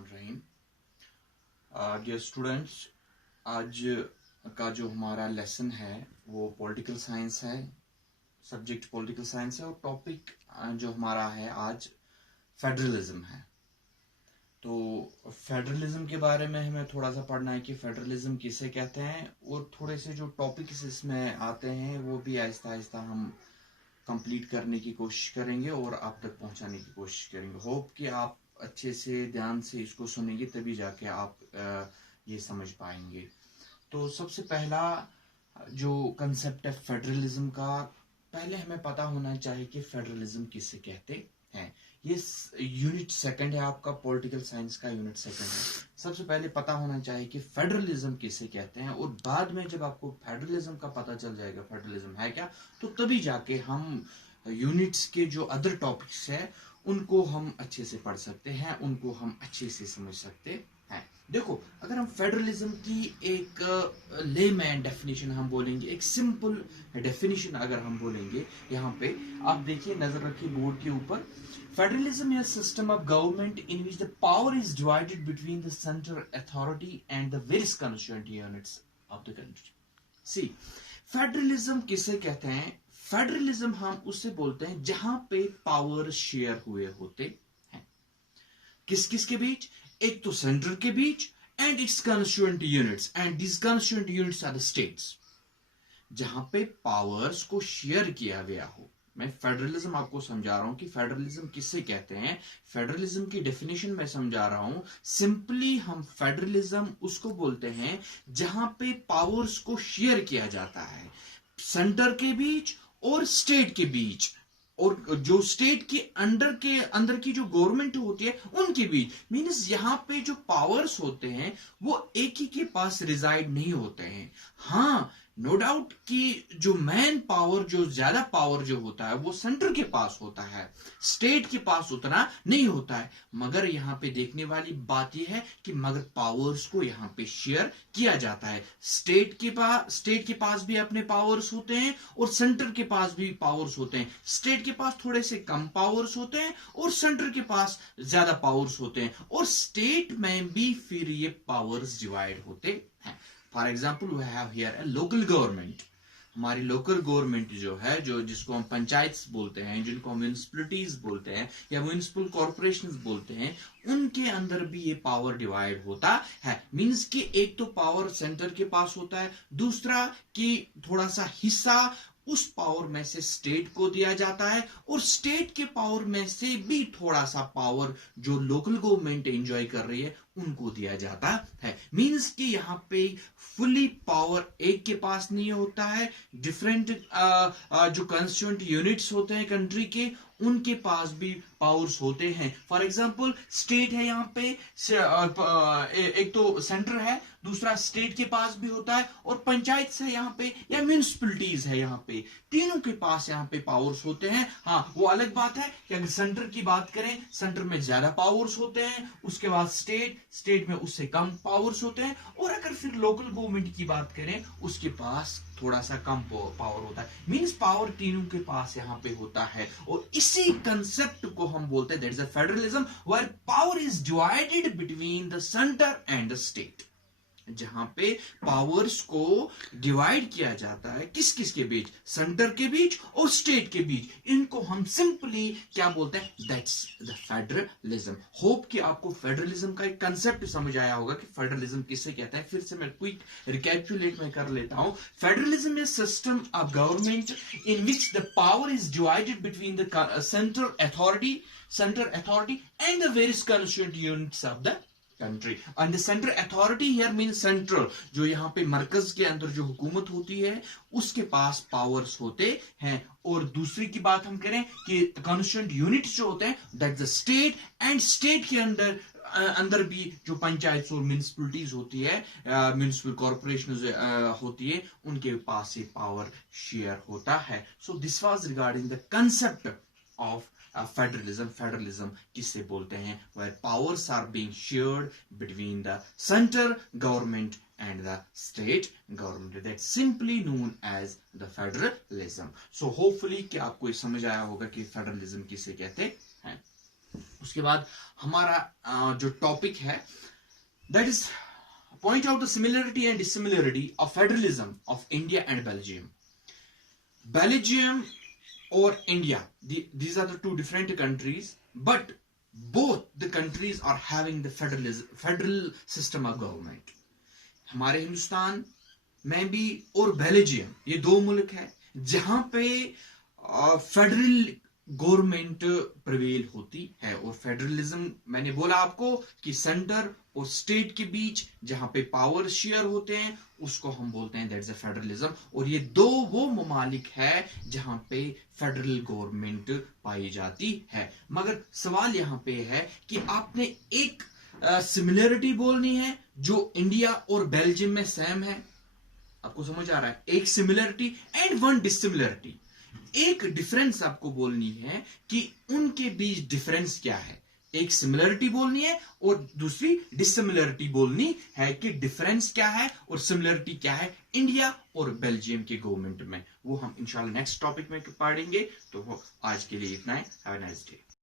बिस्मिल्लाहिर्रहमानिर्रहीम। Dear students, आज का जो हमारा लेसन है वो पॉलिटिकल साइंस है, सब्जेक्ट पॉलिटिकल साइंस है और टॉपिक जो हमारा है आज फेडरलिज्म है। तो फेडरलिज्म के बारे में हमें थोड़ा सा पढ़ना है कि फेडरलिज्म किसे कहते हैं और थोड़े से जो टॉपिक्स इसमें आते हैं वो भी आहिस्ता आहिस्ता हम कंप्लीट करने की कोशिश करेंगे और आप तक पहुंचाने की कोशिश करेंगे। होप कि आप अच्छे से ध्यान से इसको सुनेंगे, तभी जाके आप ये समझ पाएंगे। तो सबसे पहला जो कंसेप्ट है फेडरलिज्म का, पहले हमें पता होना चाहिए कि फेडरलिज्म किसे कहते हैं। ये यूनिट सेकंड है, आपका पॉलिटिकल साइंस का यूनिट सेकंड है। सबसे पहले पता होना चाहिए कि फेडरलिज्म किसे कहते हैं, और बाद में जब आपको फेडरलिज्म का पता चल जाएगा फेडरलिज्म है क्या, तो तभी जाके हम यूनिट्स के जो अदर टॉपिक्स है उनको हम अच्छे से पढ़ सकते हैं, उनको हम अच्छे से समझ सकते हैं। देखो, अगर हम फेडरलिज्म की एक लेमैन डेफिनेशन हम बोलेंगे, एक सिंपल डेफिनेशन अगर हम बोलेंगे, यहाँ पे आप देखिए, नजर रखिए बोर्ड के ऊपर। Federalism is a system of government in which the power is divided between the central authority and the various constituent units of the country. See, federalism किसे कहते हैं? फेडरलिज्म हम उससे बोलते हैं जहां पे पावर शेयर हुए होते हैं। किस किस के बीच? एक तो सेंटर के बीच and its constituent units, and this constituent units are the states. जहां पे पावर्स को शेयर किया गया हो। मैं फेडरलिज्म आपको समझा रहा हूं कि फेडरलिज्म किससे कहते हैं। फेडरलिज्म की डेफिनेशन मैं समझा रहा हूं। सिंपली हम फेडरलिज्म उसको बोलते हैं जहां पे पावर्स को शेयर किया जाता है सेंटर के बीच और स्टेट के बीच, और जो स्टेट के अंदर की जो गवर्नमेंट होती है उनके बीच। मीन्स यहाँ पे जो पावर्स होते हैं वो एक ही के पास रिजाइड नहीं होते हैं। हाँ, नो डाउट कि जो मैन पावर, जो ज्यादा पावर जो होता है वो सेंटर के पास होता है, स्टेट के पास उतना नहीं होता है। मगर यहाँ पे देखने वाली बात यह है कि मगर पावर्स को यहाँ पे शेयर किया जाता है। स्टेट के पास भी अपने पावर्स होते हैं और सेंटर के पास भी पावर्स होते हैं। स्टेट के पास थोड़े से कम पावर्स होते हैं और सेंटर के पास ज्यादा पावर्स होते हैं, और स्टेट में भी फिर ये पावर्स डिवाइड होते हैं। For example we have here a local government. हमारी लोकल गवर्नमेंट जो है, जो जिसको हम पंचायत बोलते हैं, जिनको हम म्यूनिसिपलिटीज बोलते हैं या म्यूनिसिपल कॉर्पोरेशन बोलते हैं, उनके अंदर भी ये पावर डिवाइड होता है। मींस कि एक तो पावर सेंटर के पास होता है, दूसरा कि थोड़ा सा हिस्सा उस पावर में से स्टेट को दिया जाता है, और स्टेट के पावर में से भी थोड़ा सा पावर जो लोकल गवर्नमेंट एंजॉय कर रही है उनको दिया जाता है। मींस कि यहाँ पे फुली पावर एक के पास नहीं होता है। डिफरेंट जो कंस्टिट्यूएंट यूनिट्स होते हैं कंट्री के, उनके पास भी पावर्स होते हैं। फॉर एग्जांपल स्टेट है यहाँ पे, एक तो सेंटर है, दूसरा स्टेट के पास भी होता है, और पंचायत है यहाँ पे या म्यूनिसिपलिटीज है यहाँ पे, तीनों के पास यहाँ पे पावर्स होते हैं। हाँ, वो अलग बात है कि अगर सेंटर की बात करें, सेंटर में ज्यादा पावर्स होते हैं, उसके बाद स्टेट में उससे कम पावर्स होते हैं, और अगर फिर लोकल गवर्नमेंट की बात करें उसके पास थोड़ा सा कम पावर होता है। मींस पावर तीनों के पास यहाँ पे होता है, और इसी कंसेप्ट को हम बोलते हैं that is a federalism, where power is divided between the centre and the state. जहां पे पावर्स को डिवाइड किया जाता है किस किस के बीच? सेंटर के बीच और स्टेट के बीच। इनको हम सिंपली क्या बोलते हैं? That's the federalism. होप कि आपको फेडरलिज्म का एक कंसेप्ट समझ आया होगा कि फेडरलिज्म किसे कहते हैं। फिर से मैं क्विक रिकैपिचुलेट में कर लेता हूं। Federalism is system of government in which the power is divided between the central authority and the various constituent units of the country. And the central authority here means central, जो यहाँ पे मरकज के अंदर जो हुकूमत होती है उसके पास पावर्स होते हैं। और दूसरी की बात हम करें कि कंस्टिट्यूएंट यूनिट्स जो होते हैं that the state, and state के अंदर भी जो पंचायत और म्यूनिसिपलिटीज होती है, म्यूनिसिपल कॉर्पोरेशन होती है, उनके पास ये पावर शेयर होता है। So this was regarding the concept of federalism किसे बोलते हैं, where powers are being shared between the center government and the state government, that's simply known as the federalism. So hopefully कि आपको ये समझ आया होगा कि फेडरलिज्म किसे कहते हैं। उसके बाद हमारा जो टॉपिक है that is point out the similarity and dissimilarity of federalism of India and Belgium. Belgium or India, these are the two different countries, but both the countries are having the federal system of government. हमारे हिंदुस्तान में भी और Belgium, ये दो मुल्क है जहां पे फेडरल गवर्नमेंट प्रिवेल होती है। और फेडरलिज्म मैंने बोला आपको कि सेंटर और स्टेट के बीच जहां पे पावर शेयर होते हैं उसको हम बोलते हैं दैट्स अ फेडरलिज्म। और ये दो वो ममालिक है जहां पे फेडरल गवर्नमेंट पाई जाती है। मगर सवाल यहां पे है कि आपने एक सिमिलरिटी बोलनी है जो इंडिया और बेल्जियम में सेम है, आपको समझ आ रहा है, एक सिमिलरिटी एंड वन डिसिमिलरिटी। एक डिफरेंस आपको बोलनी है कि उनके बीच डिफरेंस क्या है। एक सिमिलरिटी बोलनी है और दूसरी डिसिमिलरिटी बोलनी है कि डिफरेंस क्या है और सिमिलरिटी क्या है इंडिया और बेल्जियम के गवर्नमेंट में। वो हम इंशाल्लाह नेक्स्ट टॉपिक में पढ़ेंगे। तो वो आज के लिए इतना है। Have a nice day.